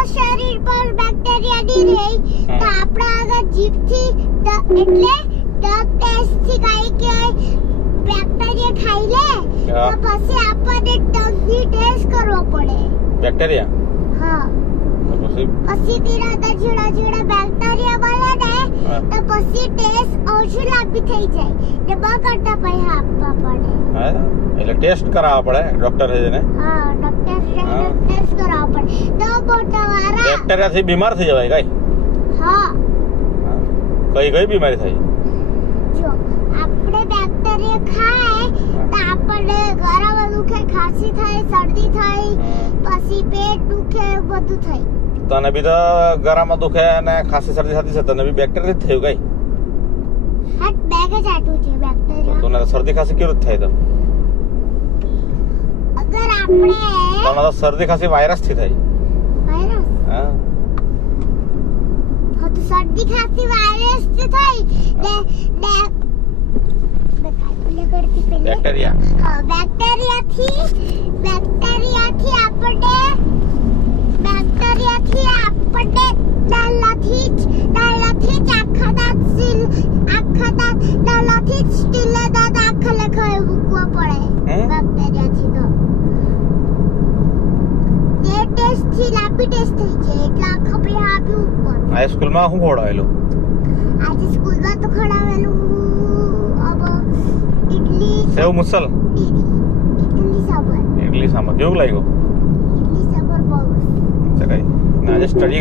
આપણા શરીર પર બેક્ટેરિયા ની રહે તો આપણા આગળ જીભથી એટલે ડગ ટેસ્ટ થી કાઈ કે બેક્ટેરિયા ખાઈ લે તો પછી આપણને ડગની ટેસ્ટ કરવો પડે બેક્ટેરિયા હા પછી તેના અંદર જીડા જીડા બેક્ટેરિયા બને ને તો પછી ટેસ્ટ ઓછું લાંબી થઈ જાય ને બગડતા પૈસા આપવા પડે હા એટલે ટેસ્ટ કરાવવા પડે ડોક્ટર જઈને હા ડોક્ટર ટેસ્ટ કરાવવા પડે તો મોટા વાળા બેક્ટેરિયા થી બીમાર થઈ જવાય કઈ હા કઈ બીમારી થાય જો આપણે બેક્ટેરિયા ખાય તો આપણને ગળા દુખે ખાંસી થાય શરદી થાય પછી પેટ દુખે બધું થાય તને બી તો ગળામાં દુખે અને ખાંસી શરદી થતી છે તને બી બેક્ટેરિયા થયું કઈ હા બેગ જ આટું છે બેક્ટેરિયા તને શરદી ખાંસી કેવું થાય તો અગર આપણે તને તો શરદી ખાંસી વાયરસ થી થાય વાયરસ હા તો શરદી ખાંસી વાયરસ થી થાય બેક્ટેરિયા બેક્ટેરિયાથી આપણને ડાલાથી જ આખા દાંત સ્ટીલ દાંત આખા લખાય મૂકવા પડે બેક્ટેરિયાથી તો તે ટેસ્ટ થી લાંબી ટેસ્ટ થઈ જાય એટલે આખા પે આપી મૂકવા આ સ્કૂલમાં શું ખવડાવેલું આજે સ્કૂલમાં તો ખવડાવેલું अब इडली સેવ મુસલ इडली सांभर ઇડલી સાંભર કેવું લાગ્યું इडली सांभर बहुत કઈ આજે સ્ટડી